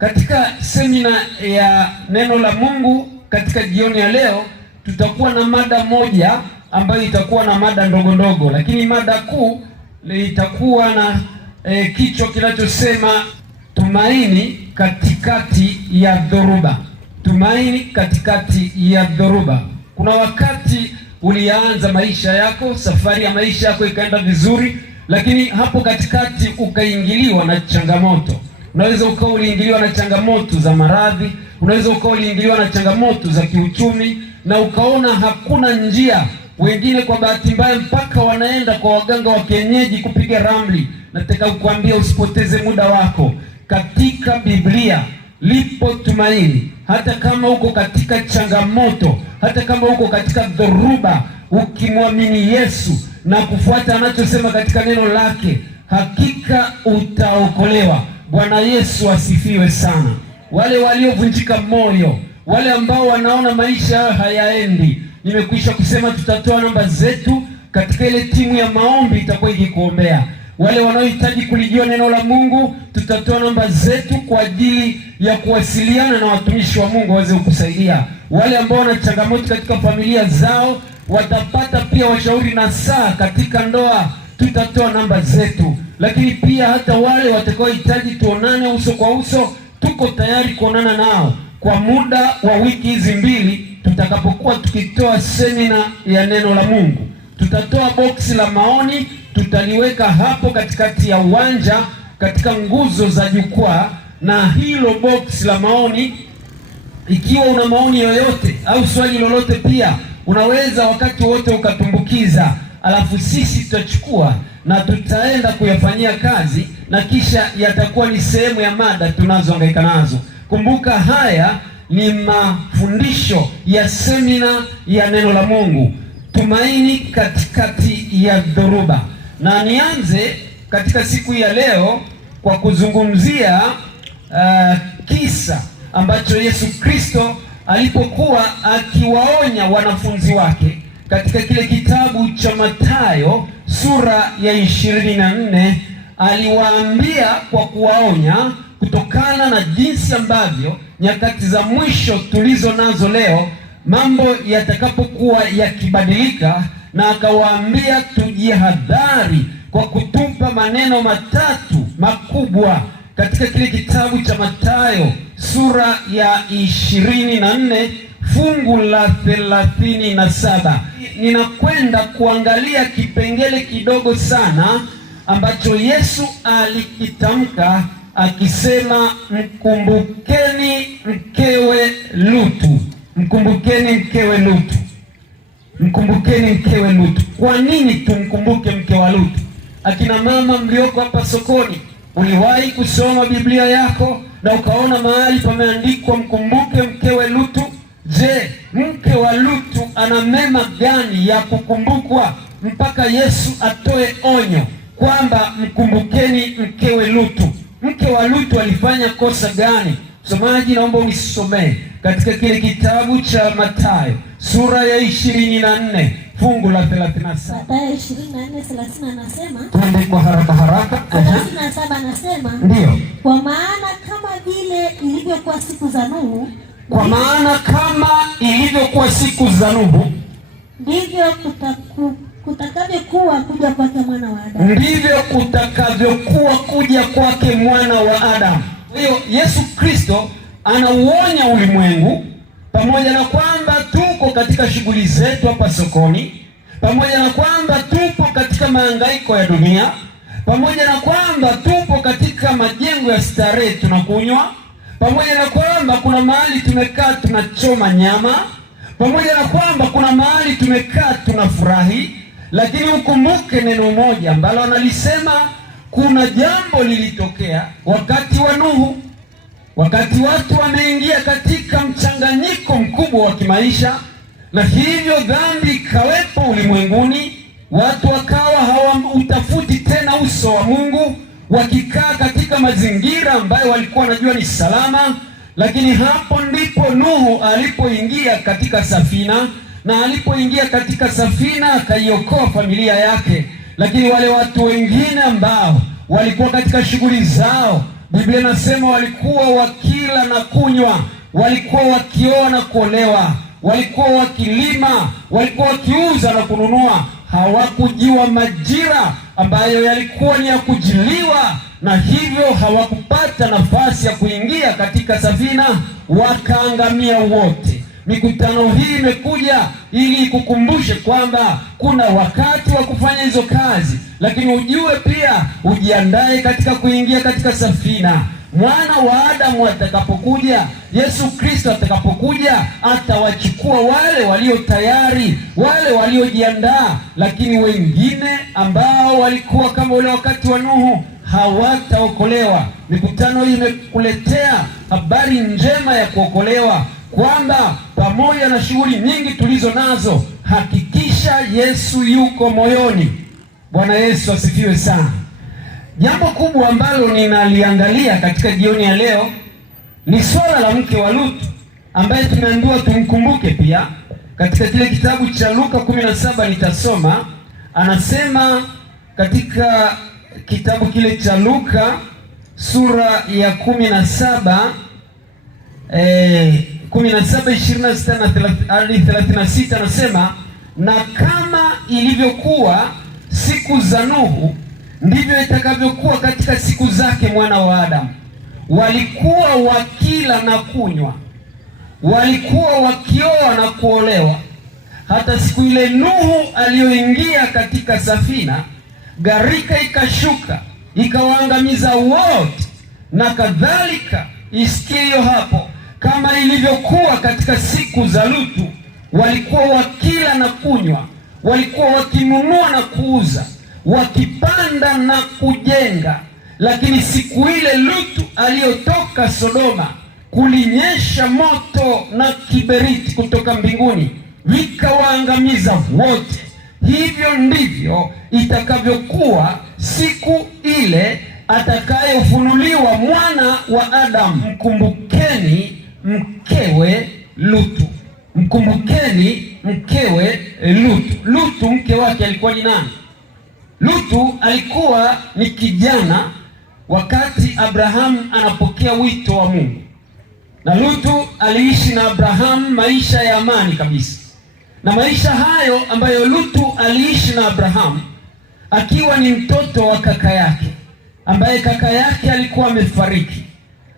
Katika semina ya neno la Mungu katika jioni ya leo tutakuwa na mada moja ambayo itakuwa na mada ndogo ndogo, lakini mada kuu itakuwa na kichwa kinachosema tumaini katikati ya dhoruba. Tumaini katikati ya dhoruba. Kuna wakati ulianza maisha yako, safari ya maisha yako ikaenda vizuri, lakini hapo katikati ukaingiliwa na changamoto. Unaweza ukawa uliingiliwa na changamoto za maradhi, unaweza ukawa uliingiliwa na changamoto za kiuchumi na ukaona hakuna njia. Wengine kwa bahati mbaya mpaka wanaenda kwa waganga wa kienyeji kupiga ramli. Nataka kukuambia usipoteze muda wako. Katika Biblia lipo tumaini. Hata kama uko katika changamoto, hata kama uko katika dhoruba, ukimwamini Yesu na kufuata anachosema katika neno lake, hakika utaokolewa. Bwana Yesu asifiwe sana. Wale waliovunjika moyo, wale ambao wanaona maisha hayaendi, nimekwisha kusema tutatoa namba zetu katika ile timu ya maombi itakuwa ikikuombea. Wale wanaohitaji kulijua neno la Mungu, tutatoa namba zetu kwa ajili ya kuwasiliana na watumishi wa Mungu waweze kukusaidia. Wale ambao wana changamoto katika familia zao watapata pia washauri na saa katika ndoa, tutatoa namba zetu. Lakini pia hata wale watakaohitaji tuonane uso kwa uso, tuko tayari kuonana nao kwa muda wa wiki hizi mbili tutakapokuwa tukitoa semina ya neno la Mungu. Tutatoa boksi la maoni, tutaliweka hapo katikati ya uwanja katika nguzo za jukwaa, na hilo boksi la maoni, ikiwa una maoni yoyote au swali lolote, pia unaweza wakati wote ukatumbukiza, alafu sisi tutachukua na tutaenda kuyafanyia kazi, na kisha yatakuwa ni sehemu ya mada tunazohangaika nazo. Kumbuka haya ni mafundisho ya semina ya neno la Mungu, tumaini katikati ya dhoruba. Na nianze katika siku ya leo kwa kuzungumzia kisa ambacho Yesu Kristo alipokuwa akiwaonya wanafunzi wake katika kile kitabu cha Mathayo sura ya 24. Aliwaambia kwa kuwaonya kutokana na jinsi ambavyo nyakati za mwisho tulizo nazo leo mambo yatakapokuwa yakibadilika, na akawaambia tujihadhari kwa kutupa maneno matatu makubwa katika kile kitabu cha Mathayo sura ya 24 fungu la 37. Ninakwenda kuangalia kipengele kidogo sana ambacho Yesu alikitamka akisema, mkumbukeni mkewe Lutu. Mkumbukeni mkewe Lutu. Mkumbukeni mkewe Lutu. Kwa nini tumkumbuke mke wa Lutu? Akina mama mlioko hapa sokoni, uliwahi kusoma Biblia yako na ukaona mahali pameandikwa mkumbuke mkewe Lutu? Je, mke wa Lutu ana mema gani ya kukumbukwa mpaka Yesu atoe onyo kwamba mkumbukeni mkewe Lutu? Mke wa Lutu alifanya kosa gani? Msomaji, naomba unisomee katika kile kitabu cha Mathayo sura ya 24 fungu la 37. Mathayo 24:30 anasema, twende kwa haraka haraka. 37 anasema, ndio, kwa maana kama vile ilivyokuwa siku za Nuhu, kwa maana kama ilivyokuwa siku za Nuhu, ndivyo kutakavyokuwa kuja kwake mwana wa Adamu. Ndivyo kutakavyokuwa kuja kwake mwana wa Adamu. Kwa hiyo Yesu Kristo anauonya ulimwengu, pamoja na kwamba tuko katika shughuli zetu hapa sokoni, pamoja na kwamba tupo katika mahangaiko ya dunia, pamoja na kwamba tupo katika majengo ya starehe tunakunywa, pamoja na kwamba kuna mahali tumekaa tunachoma nyama, pamoja na kwamba kuna mahali tumekaa tunafurahi, lakini ukumbuke neno moja ambalo analisema, kuna jambo lilitokea wakati wa Nuhu, wakati watu wameingia katika mchanganyiko mkubwa wa kimaisha, na hivyo dhambi ikawepo ulimwenguni. Watu wakawa hawautafuti tena uso wa Mungu, wakikaa katika mazingira ambayo walikuwa wanajua ni salama. Lakini hapo ndipo Nuhu alipoingia katika safina, na alipoingia katika safina akaiokoa familia yake. Lakini wale watu wengine ambao walikuwa katika shughuli zao, Biblia inasema walikuwa wakila na kunywa, walikuwa wakioa na kuolewa, walikuwa wakilima, walikuwa wakiuza na kununua. Hawakujua majira ambayo yalikuwa ni ya kujiliwa, na hivyo hawakupata nafasi ya kuingia katika safina, wakaangamia wote. Mikutano hii imekuja ili kukumbushe kwamba kuna wakati wa kufanya hizo kazi, lakini ujue pia ujiandae katika kuingia katika safina. Mwana wa Adamu atakapokuja, Yesu Kristo atakapokuja, atawachukua wale walio tayari, wale waliojiandaa, lakini wengine ambao walikuwa kama ule wakati wa Nuhu hawataokolewa. Mikutano hii imekuletea habari njema ya kuokolewa, kwamba pamoja na shughuli nyingi tulizo nazo, hakikisha Yesu yuko moyoni. Bwana Yesu asifiwe sana. Jambo kubwa ambalo ninaliangalia katika jioni ya leo ni swala la mke wa Lutu, ambaye tumeambiwa tumkumbuke pia. Katika kile kitabu cha Luka 17 nitasoma, anasema katika kitabu kile cha Luka sura ya 17 17:26 anasema, na kama ilivyokuwa siku za Nuhu, ndivyo itakavyokuwa katika siku zake mwana wa Adamu. Walikuwa wakila na kunywa, walikuwa wakioa na kuolewa, hata siku ile Nuhu aliyoingia katika safina, gharika ikashuka ikawaangamiza wote, na kadhalika isikiyo hapo, kama ilivyokuwa katika siku za Lutu. Walikuwa wakila na kunywa, walikuwa wakinunua na kuuza, wakipanda na kujenga. Lakini siku ile Lutu aliyotoka Sodoma, kulinyesha moto na kiberiti kutoka mbinguni, vikawaangamiza wote. Hivyo ndivyo itakavyokuwa siku ile atakayofunuliwa mwana wa Adamu. Mkumbukeni mkewe Lutu, mkumbukeni mkewe Lutu. Lutu mke wake alikuwa ni nani? Lutu alikuwa ni kijana wakati Abrahamu anapokea wito wa Mungu, na Lutu aliishi na Abrahamu maisha ya amani kabisa. Na maisha hayo ambayo Lutu aliishi na Abrahamu, akiwa ni mtoto wa kaka yake, ambaye kaka yake alikuwa amefariki,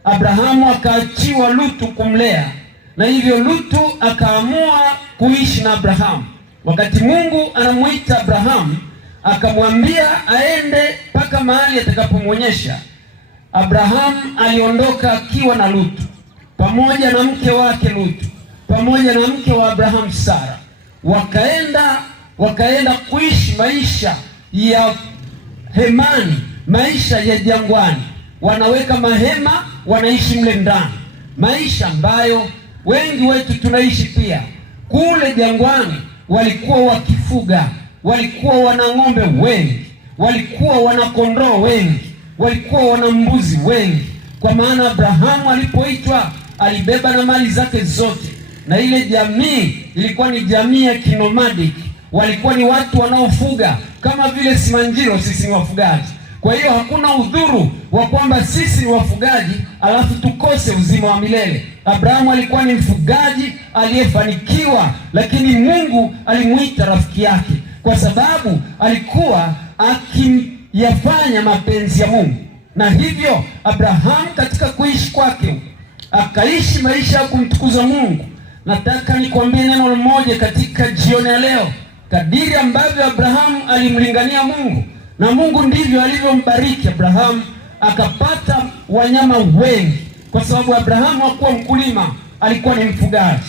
Abrahamu akaachiwa Lutu kumlea, na hivyo Lutu akaamua kuishi na Abrahamu. Wakati Mungu anamuita Abrahamu, akamwambia aende mpaka mahali atakapomwonyesha. Abrahamu aliondoka akiwa na Lutu, pamoja na mke wake Lutu, pamoja na mke wa Abrahamu Sara. Wakaenda kuishi maisha ya hemani, maisha ya jangwani. Wanaweka mahema, wanaishi mle ndani, maisha ambayo wengi wetu tunaishi pia. Kule jangwani walikuwa wakifuga, walikuwa wana ng'ombe wengi, walikuwa wana kondoo wengi, walikuwa wana mbuzi wengi, kwa maana Abrahamu alipoitwa alibeba na mali zake zote. Na ile jamii ilikuwa ni jamii ya kinomadic, walikuwa ni watu wanaofuga kama vile Simanjiro sisi ni wafugaji. Kwa hiyo hakuna udhuru wa kwamba sisi ni wafugaji alafu tukose uzima wa milele. Abrahamu alikuwa ni mfugaji aliyefanikiwa, lakini Mungu alimuita rafiki yake kwa sababu alikuwa akiyafanya mapenzi ya Mungu. Na hivyo Abrahamu katika kuishi kwake akaishi maisha ya kumtukuza Mungu. Nataka nikwambie neno moja katika jioni ya leo. Kadiri ambavyo Abrahamu alimlingania Mungu, na Mungu ndivyo alivyombariki Abrahamu, akapata wanyama wengi, kwa sababu Abrahamu hakuwa mkulima, alikuwa ni mfugaji.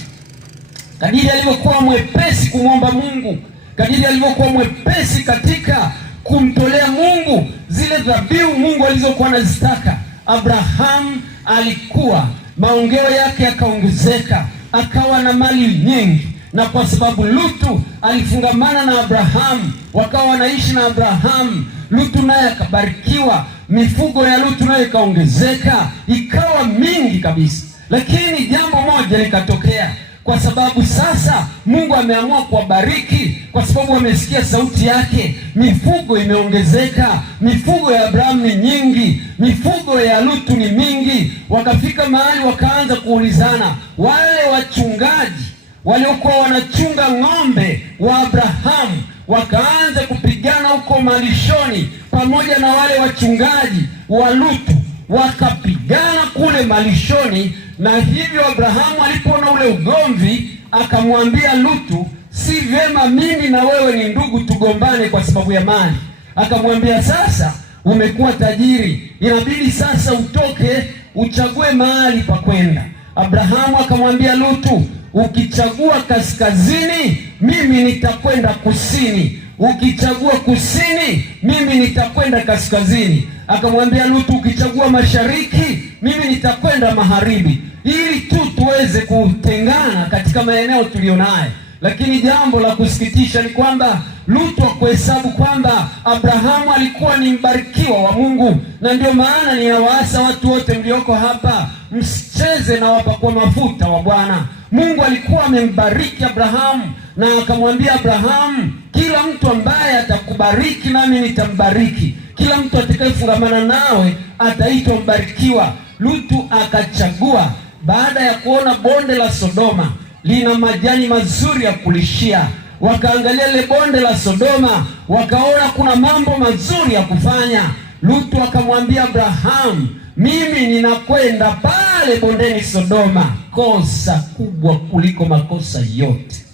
Kadiri alivyokuwa mwepesi kumwomba Mungu, kadiri alivyokuwa mwepesi katika kumtolea Mungu zile dhabihu Mungu alizokuwa anazitaka, Abrahamu alikuwa maongeo yake yakaongezeka, akawa na mali nyingi. Na kwa sababu Lutu alifungamana na Abrahamu, wakawa wanaishi na Abrahamu, Lutu naye akabarikiwa, mifugo ya Lutu naye ikaongezeka, ikawa mingi kabisa. Lakini jambo moja likatokea, kwa sababu sasa Mungu ameamua kuwabariki, kwa sababu wamesikia sauti yake. Mifugo imeongezeka, mifugo ya Abrahamu ni nyingi, mifugo ya Lutu ni mingi. Wakafika mahali wakaanza kuulizana, wale wachungaji waliokuwa wanachunga ng'ombe wa Abrahamu wakaanza kupigana huko malishoni pamoja na wale wachungaji wa Lutu, wakapigana kule malishoni. Na hivyo Abrahamu alipoona ule ugomvi akamwambia Lutu, si vyema mimi na wewe ni ndugu tugombane kwa sababu ya mali. Akamwambia, sasa umekuwa tajiri, inabidi sasa utoke uchague mahali pa kwenda. Abrahamu akamwambia Lutu, ukichagua kaskazini mimi nitakwenda kusini, ukichagua kusini mimi nitakwenda kaskazini. Akamwambia Lutu, ukichagua mashariki mimi nitakwenda magharibi, ili tu tuweze kutengana katika maeneo tulionayo. Lakini jambo la kusikitisha ni kwamba Lutu hakuhesabu kwamba Abrahamu alikuwa ni mbarikiwa wa Mungu. Na ndio maana ninawaasa watu wote mlioko hapa, msicheze na wapakwa mafuta wa Bwana. Mungu alikuwa amembariki Abrahamu na akamwambia Abrahamu, kila mtu ambaye atakubariki nami nitambariki, kila mtu atakayefungamana nawe ataitwa mbarikiwa. Lutu akachagua, baada ya kuona bonde la Sodoma lina majani mazuri ya kulishia, wakaangalia ile bonde la Sodoma wakaona kuna mambo mazuri ya kufanya. Lutu akamwambia Abrahamu, mimi ninakwenda pale bondeni Sodoma. Kosa kubwa kuliko makosa yote.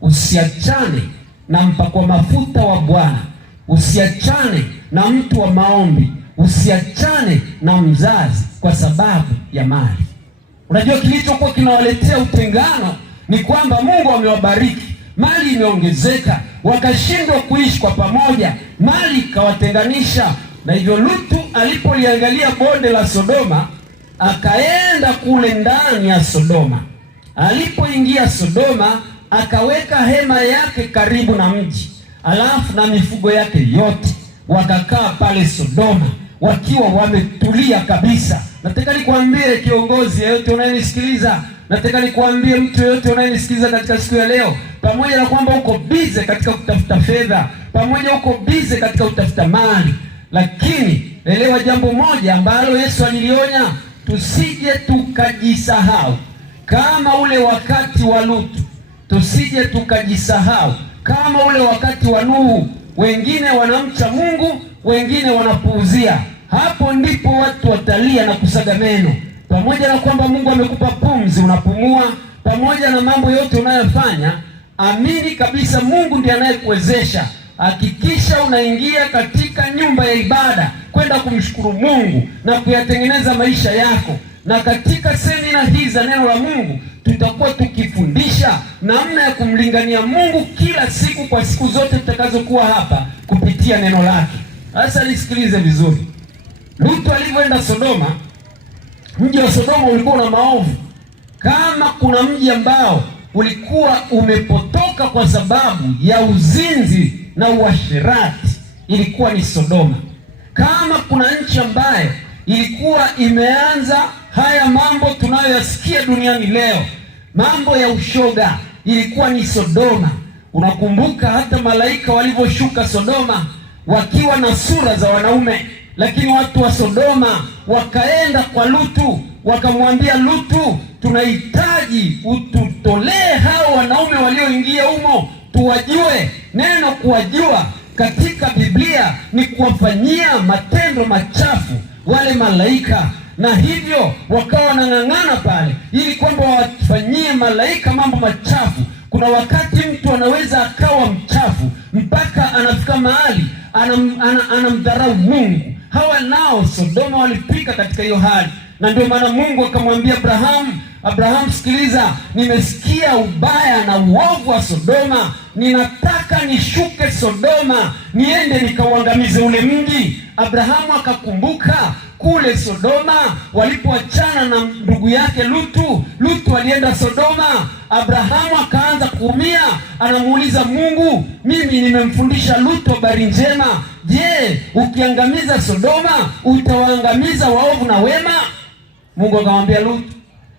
Usiachane na mpakwa mafuta wa Bwana, usiachane na mtu wa maombi, usiachane na mzazi kwa sababu ya mali. Unajua kilichokuwa kinawaletea utengano ni kwamba Mungu amewabariki, mali imeongezeka, wakashindwa kuishi kwa pamoja, mali ikawatenganisha. Na hivyo Lutu alipoliangalia bonde la Sodoma akaenda kule ndani ya Sodoma. Alipoingia Sodoma akaweka hema yake karibu na mji, alafu na mifugo yake yote, wakakaa pale Sodoma wakiwa wametulia kabisa. Nataka nikwambie kiongozi yeyote unayenisikiliza, nataka nikwambie mtu yeyote unayenisikiliza katika siku ya leo, pamoja na kwamba uko bize katika kutafuta fedha, pamoja uko bize katika kutafuta mali, lakini elewa jambo moja ambalo Yesu alilionya, tusije tukajisahau kama ule wakati wa Lutu, tusije tukajisahau kama ule wakati wa Nuhu. Wengine wanamcha Mungu, wengine wanapuuzia. Hapo ndipo watu watalia na kusaga meno. Pamoja na kwamba Mungu amekupa pumzi, unapumua, pamoja na mambo yote unayofanya, amini kabisa Mungu ndiye anayekuwezesha. Hakikisha unaingia katika nyumba ya ibada kwenda kumshukuru Mungu na kuyatengeneza maisha yako. Na katika semina hizi za neno la Mungu tutakuwa tukifundisha namna ya kumlingania Mungu kila siku kwa siku zote tutakazokuwa hapa kupitia neno lake. Sasa nisikilize vizuri. Lutu alivyoenda Sodoma, mji wa Sodoma ulikuwa na maovu. Kama kuna mji ambao ulikuwa umepotoka kwa sababu ya uzinzi na uasherati, ilikuwa ni Sodoma. Kama kuna nchi ambayo ilikuwa imeanza haya mambo tunayoyasikia duniani leo, mambo ya ushoga, ilikuwa ni Sodoma. Unakumbuka hata malaika walivyoshuka Sodoma wakiwa na sura za wanaume, lakini watu wa Sodoma wakaenda kwa Lutu wakamwambia Lutu, tunahitaji ututolee hao wanaume walioingia humo tuwajue. Neno kuwajua katika Biblia ni kuwafanyia matendo machafu wale malaika, na hivyo wakawa wanang'ang'ana pale ili kwamba wafanyie malaika mambo machafu. Kuna wakati mtu anaweza akawa mchafu mpaka anafika mahali anamdharau Mungu. Hawa nao Sodoma walifika katika hiyo hali, na ndio maana Mungu akamwambia Abrahamu, sikiliza, nimesikia ubaya na uovu wa Sodoma, ninataka nishuke Sodoma niende nikauangamize ule mji. Abrahamu akakumbuka kule Sodoma walipoachana na ndugu yake Lutu. Lutu alienda Sodoma, Abrahamu akaanza kuumia, anamuuliza Mungu, mimi nimemfundisha Lutu habari njema, je, ukiangamiza Sodoma utawaangamiza waovu na wema? Mungu akamwambia Lutu,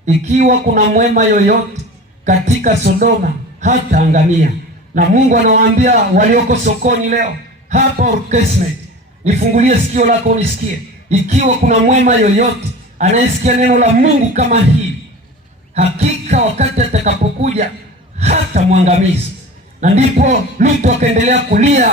ikiwa kuna mwema yoyote katika Sodoma hataangamia. Na Mungu anawaambia walioko sokoni leo hapa Orkeslade, nifungulie sikio lako unisikie. Ikiwa kuna mwema yoyote anayesikia neno la Mungu kama hili, hakika wakati atakapokuja hata mwangamizi. Na ndipo Lutu akaendelea kulia,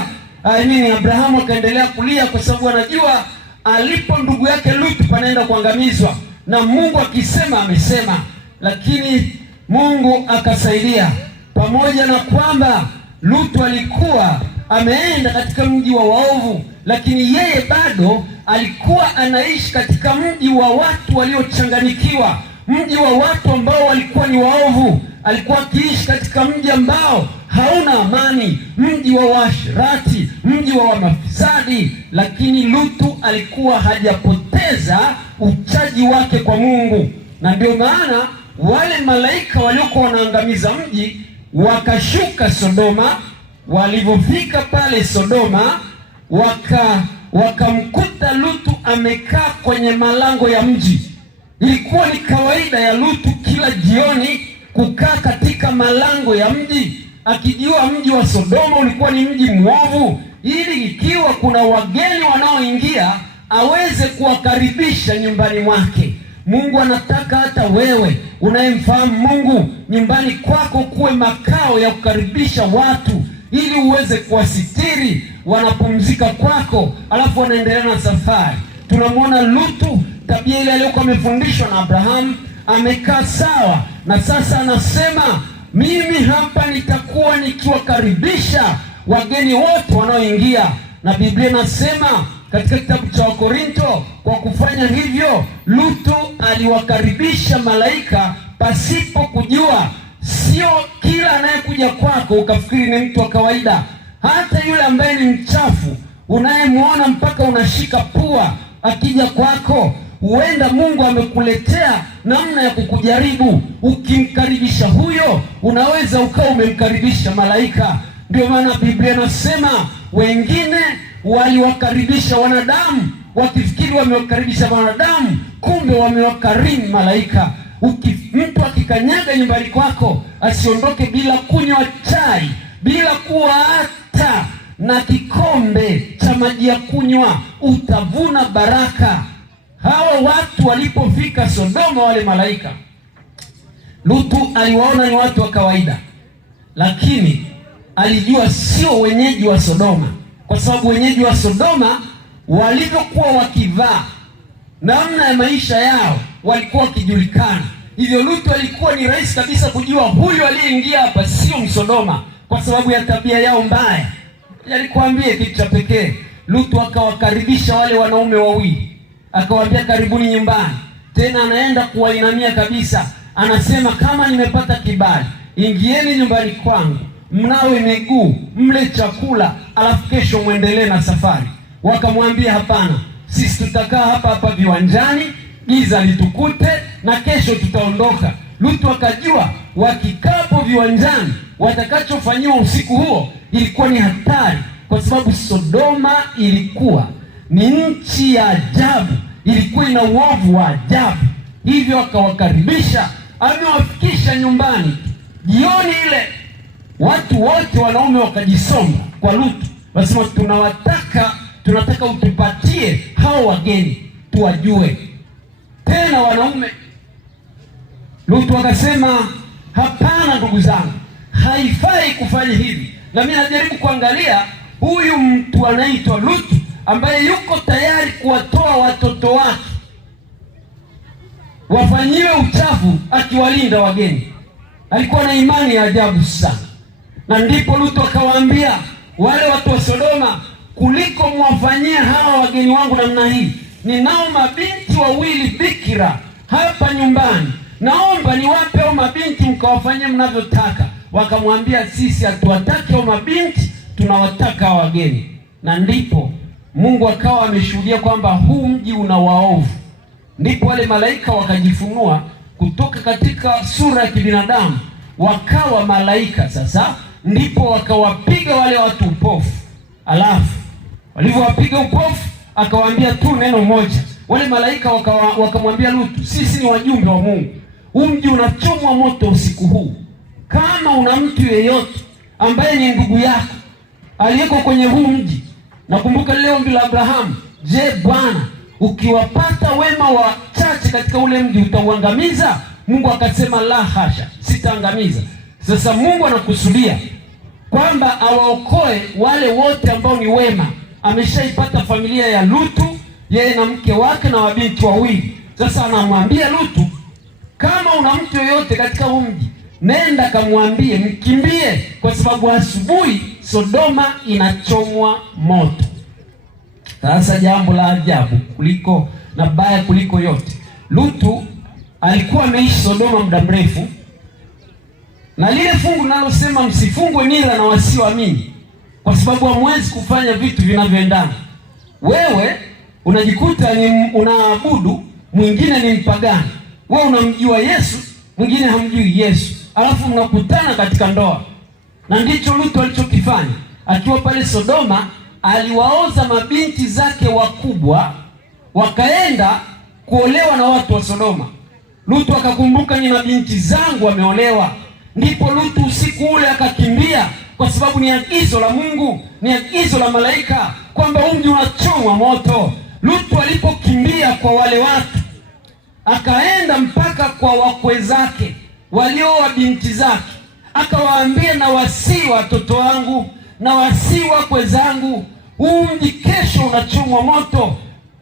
Abrahamu akaendelea kulia, kwa sababu anajua alipo ndugu yake Lutu panaenda kuangamizwa, na Mungu akisema amesema. Lakini Mungu akasaidia, pamoja na kwamba Lutu alikuwa ameenda katika mji wa waovu, lakini yeye bado alikuwa anaishi katika mji wa watu waliochanganyikiwa, mji wa watu ambao walikuwa ni waovu. Alikuwa akiishi katika mji ambao hauna amani, mji wa waasherati, mji wa mafisadi. Lakini Lutu alikuwa hajapoteza uchaji wake kwa Mungu, na ndio maana wale malaika waliokuwa wanaangamiza mji wakashuka Sodoma. Walivyofika pale Sodoma, wakamkuta Lutu amekaa kwenye malango ya mji. Ilikuwa ni kawaida ya Lutu kila jioni kukaa katika malango ya mji, akijua mji wa Sodoma ulikuwa ni mji mwovu, ili ikiwa kuna wageni wanaoingia aweze kuwakaribisha nyumbani mwake. Mungu anataka hata wewe unayemfahamu Mungu, nyumbani kwako kuwe makao ya kukaribisha watu, ili uweze kuwasitiri wanapumzika kwako, alafu wanaendelea na safari. Tunamwona Lutu, tabia ile aliyokuwa amefundishwa na Abrahamu, amekaa sawa, na sasa anasema mimi hapa nitakuwa nikiwakaribisha wageni wote wanaoingia. Na Biblia inasema katika kitabu cha Wakorinto, kwa kufanya hivyo Lutu aliwakaribisha malaika pasipo kujua. Sio kila anayekuja kwako ukafikiri ni mtu wa kawaida. Hata yule ambaye ni mchafu unayemwona mpaka unashika pua akija kwako, huenda Mungu amekuletea namna ya kukujaribu. Ukimkaribisha huyo, unaweza ukawa umemkaribisha malaika. Ndio maana Biblia inasema wengine waliwakaribisha wanadamu wakifikiri wamewakaribisha wanadamu, kumbe wamewakarimu malaika. Mtu akikanyaga nyumbani kwako asiondoke bila kunywa chai, bila kuwa hata na kikombe cha maji ya kunywa, utavuna baraka. Hawa watu walipofika Sodoma, wale malaika, Lutu aliwaona ni watu wa kawaida, lakini alijua sio wenyeji wa Sodoma, kwa sababu wenyeji wa Sodoma walivyokuwa wakivaa, namna ya maisha yao, walikuwa wakijulikana. Hivyo Lutu alikuwa ni rahisi kabisa kujua huyu aliyeingia hapa sio Msodoma, kwa sababu ya tabia yao mbaya. Alikuambia kitu cha pekee. Lutu akawakaribisha wale wanaume wawili, akawaambia karibuni nyumbani. Tena anaenda kuwainamia kabisa, anasema kama nimepata kibali, ingieni nyumbani kwangu, mnawe miguu, mle chakula, alafu kesho muendelee na safari. Wakamwambia hapana, sisi tutakaa hapa hapa viwanjani, giza litukute, na kesho tutaondoka. Lutu akajua wakikapo viwanjani, watakachofanyiwa usiku huo ilikuwa ni hatari, kwa sababu Sodoma ilikuwa ni nchi ya ajabu, ilikuwa ina uovu wa ajabu. Hivyo akawakaribisha, amewafikisha nyumbani. Jioni ile watu wote wanaume wakajisonga kwa Lutu, wasema tunataka utupatie hao wageni tuwajue. Tena wanaume, Lutu akasema hapana ndugu zangu, haifai kufanya hivi. Na mimi najaribu kuangalia huyu mtu anaitwa Lutu, ambaye yuko tayari kuwatoa watoto wake wafanyiwe uchafu akiwalinda wageni. Alikuwa na imani ya ajabu sana. Na ndipo Lutu akawaambia wale watu wa Sodoma, kuliko mwafanyie hawa wageni wangu namna hii, ninao mabinti wawili bikira hapa nyumbani, naomba niwape hao mabinti mkawafanyie mnavyotaka. Wakamwambia sisi hatuwataki hao mabinti, tunawataka hao wageni. Na ndipo Mungu akawa ameshuhudia kwamba huu mji una waovu. Ndipo wale malaika wakajifunua kutoka katika sura ya kibinadamu, wakawa malaika. Sasa ndipo wakawapiga wale watu upofu. Alafu walivyowapiga upofu, akawaambia tu neno moja. Wale malaika wakamwambia Lutu, sisi ni wajumbe wa Mungu, huu mji unachomwa moto usiku huu, kama una mtu yeyote ambaye ni ndugu yako aliyeko kwenye huu mji, nakumbuka leo ombi la Abrahamu, je, Bwana, ukiwapata wema wachache katika ule mji utauangamiza? Mungu akasema la hasha, sitaangamiza. Sasa Mungu anakusudia kwamba awaokoe wale wote ambao ni wema. Ameshaipata familia ya Lutu, yeye na mke wake na wabinti wawili. Sasa anamwambia Lutu, kama una mtu yoyote katika huu mji, nenda kamwambie mkimbie, kwa sababu asubuhi Sodoma inachomwa moto. Sasa jambo la ajabu kuliko na baya kuliko yote, Lutu alikuwa ameishi Sodoma muda mrefu, na lile fungu linalosema msifungwe nira na wasioamini, kwa sababu hamwezi kufanya vitu vinavyoendana. Wewe unajikuta ni unaabudu, mwingine ni mpagani. Wewe unamjua Yesu, mwingine hamjui Yesu, alafu mnakutana katika ndoa. Na ndicho Lutu alichokifanya akiwa pale Sodoma. Aliwaoza mabinti zake wakubwa, wakaenda kuolewa na watu wa Sodoma. Lutu akakumbuka, nina binti zangu wameolewa. Ndipo Lutu usiku ule akakimbia, kwa sababu ni agizo la Mungu, ni agizo la malaika kwamba mji unachomwa moto. Lutu alipokimbia kwa wale watu, akaenda mpaka kwa wakwe zake walioa binti zake, akawaambia, na wasii watoto wangu na wasii wakwe zangu, huu mji kesho unachomwa moto,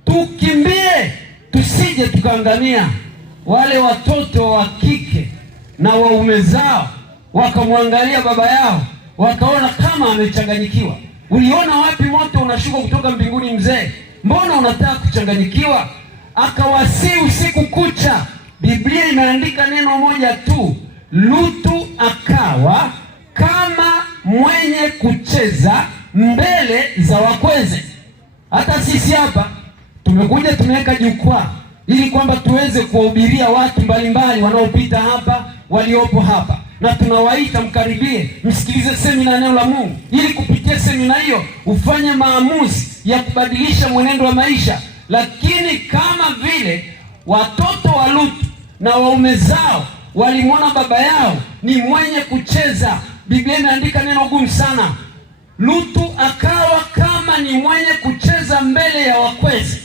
tukimbie tusije tukaangamia. Wale watoto wa kike na waume zao wakamwangalia baba yao, wakaona kama amechanganyikiwa. Uliona wapi moto unashuka kutoka mbinguni mzee? Mbona unataka kuchanganyikiwa? Akawasii usiku kucha. Biblia imeandika neno moja tu, Lutu akawa kama mwenye kucheza mbele za wakweze. Hata sisi hapa tumekuja tumeweka jukwaa ili kwamba tuweze kuwahubiria watu mbalimbali wanaopita hapa, waliopo hapa, na tunawaita mkaribie, msikilize semina ya neno la Mungu, ili kupitia semina hiyo ufanye maamuzi ya kubadilisha mwenendo wa maisha. Lakini kama vile watoto wa Lutu na waume zao walimwona baba yao ni mwenye kucheza, Biblia imeandika neno gumu sana, Lutu akawa kama ni mwenye kucheza mbele ya wakweze.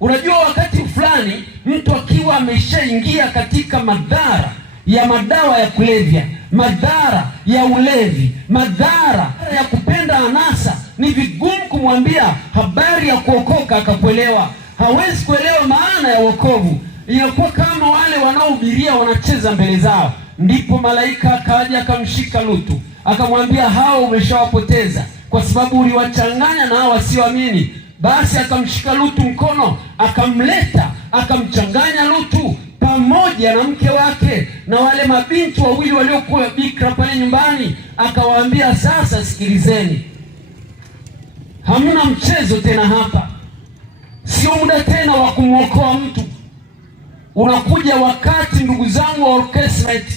Unajua, wakati fulani mtu akiwa ameshaingia katika madhara ya madawa ya kulevya, madhara ya ulevi, madhara ya kupenda anasa, ni vigumu kumwambia habari ya kuokoka akakuelewa. Hawezi kuelewa maana ya wokovu. Inakuwa kama wale wanaohubiria wanacheza mbele zao. Ndipo malaika akaja akamshika Lutu, akamwambia, hao umeshawapoteza kwa sababu uliwachanganya na hao wasioamini. Basi akamshika Lutu mkono, akamleta, akamchanganya Lutu pamoja na mke wake na wale mabinti wawili waliokuwa bikira pale nyumbani. Akawaambia, sasa sikilizeni, hamna mchezo tena hapa, sio muda tena wa kumwokoa mtu. Unakuja wakati, ndugu zangu wa Orchestrate,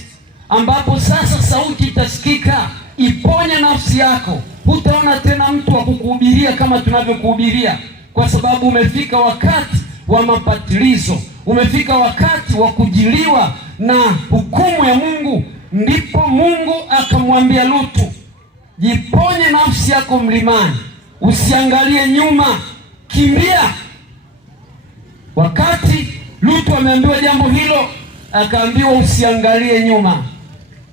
ambapo sasa sauti itasikika, iponye nafsi yako. Hutaona tena mtu wa kukuhubiria kama tunavyokuhubiria, kwa sababu umefika wakati wa mapatilizo, umefika wakati wa kujiliwa na hukumu ya Mungu. Ndipo Mungu akamwambia Lutu, jiponye nafsi yako mlimani, usiangalie nyuma, kimbia. Wakati Lutu ameambiwa jambo hilo, akaambiwa usiangalie nyuma,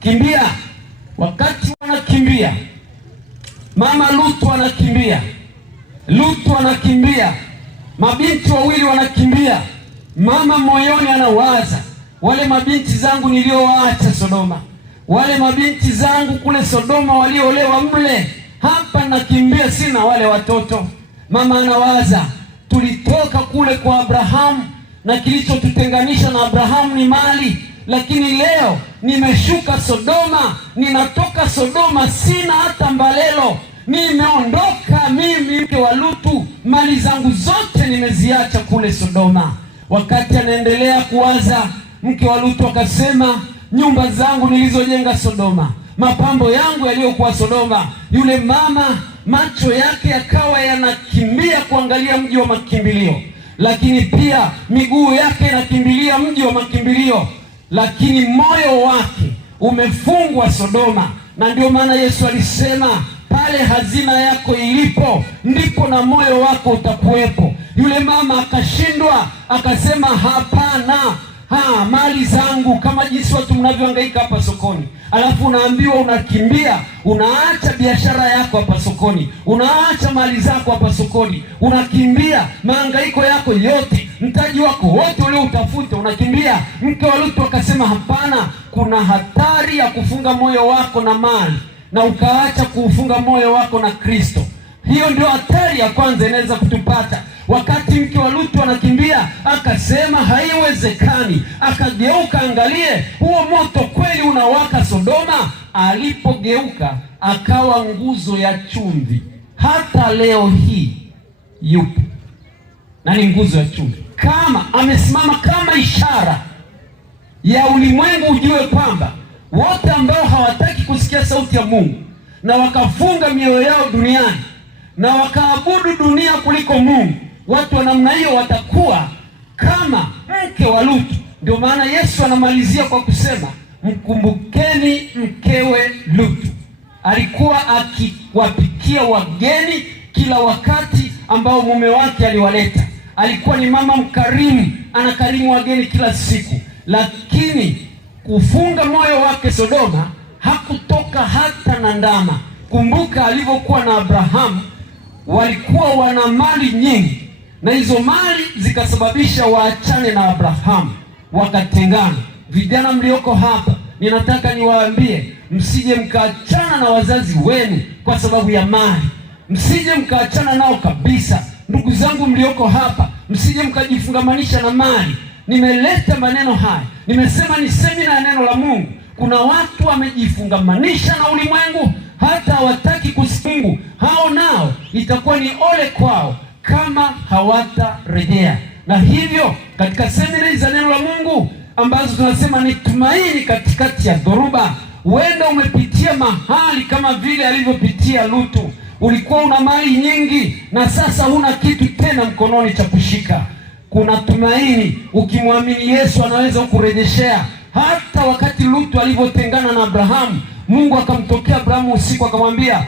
kimbia. Wakati wanakimbia, mama Lutu anakimbia, Lutu anakimbia, mabinti wawili wanakimbia. Mama moyoni anawaza, wale mabinti zangu niliowaacha Sodoma, wale mabinti zangu kule Sodoma walioolewa mle, hapa nakimbia, sina wale watoto. Mama anawaza, tulitoka kule kwa Abrahamu na kilichotutenganisha na Abrahamu ni mali, lakini leo nimeshuka Sodoma, ninatoka Sodoma sina hata mbalelo. Nimeondoka mimi, mke wa Lutu, mali zangu zote nimeziacha kule Sodoma. Wakati anaendelea kuwaza, mke wa Lutu akasema, nyumba zangu nilizojenga Sodoma, mapambo yangu yaliyokuwa Sodoma. Yule mama macho yake yakawa yanakimbia kuangalia mji wa makimbilio, lakini pia miguu yake inakimbilia mji wa makimbilio, lakini moyo wake umefungwa Sodoma. Na ndio maana Yesu alisema pale hazina yako ilipo ndipo na moyo wako utakuwepo. Yule mama akashindwa, akasema hapana, mali zangu, kama jinsi watu mnavyohangaika hapa sokoni. Alafu unaambiwa unakimbia, unaacha biashara yako hapa sokoni, unaacha mali zako hapa sokoni, unakimbia mahangaiko yako yote, mtaji wako wote ule utafuta, unakimbia. Mke wa Lutu akasema hapana, kuna hatari ya kufunga moyo wako na mali na ukaacha kuufunga moyo wako na Kristo. Hiyo ndio hatari ya kwanza inaweza kutupata. Wakati mke wa Lutu anakimbia, akasema haiwezekani, akageuka, angalie huo moto kweli unawaka Sodoma. Alipogeuka akawa nguzo ya chumvi. Hata leo hii yupo na ni nguzo ya chumvi, kama amesimama kama ishara ya ulimwengu ujue kwamba wote ambao hawataki kusikia sauti ya Mungu na wakafunga mioyo yao duniani na wakaabudu dunia kuliko Mungu, watu wa namna hiyo watakuwa kama mke wa Lutu. Ndio maana Yesu anamalizia kwa kusema, mkumbukeni mkewe Lutu. Alikuwa akiwapikia wageni kila wakati ambao mume wake aliwaleta. Alikuwa ni mama mkarimu, anakarimu wageni kila siku. Lakini kufunga moyo wake Sodoma, hakutoka hata na ndama. Kumbuka alivyokuwa na Abrahamu, walikuwa wana mali nyingi, na hizo mali zikasababisha waachane na Abrahamu, wakatengana. Vijana mlioko hapa, ninataka niwaambie, msije mkaachana na wazazi wenu kwa sababu ya mali. Msije mkaachana nao kabisa. Ndugu zangu mlioko hapa, msije mkajifungamanisha na mali. Nimeleta maneno haya, nimesema ni semina ya neno la Mungu. Kuna watu wamejifungamanisha na ulimwengu, hata hawataki kusikia. Hao nao itakuwa ni ole kwao kama hawatarejea. Na hivyo katika semina za neno la Mungu ambazo tunasema ni tumaini katikati ya dhoruba, huenda umepitia mahali kama vile alivyopitia Lutu. Ulikuwa una mali nyingi na sasa huna kitu tena mkononi cha kushika. Kuna tumaini, ukimwamini Yesu anaweza kukurejeshea. Hata wakati Lutu alivyotengana na Abrahamu, Mungu akamtokea Abrahamu usiku akamwambia,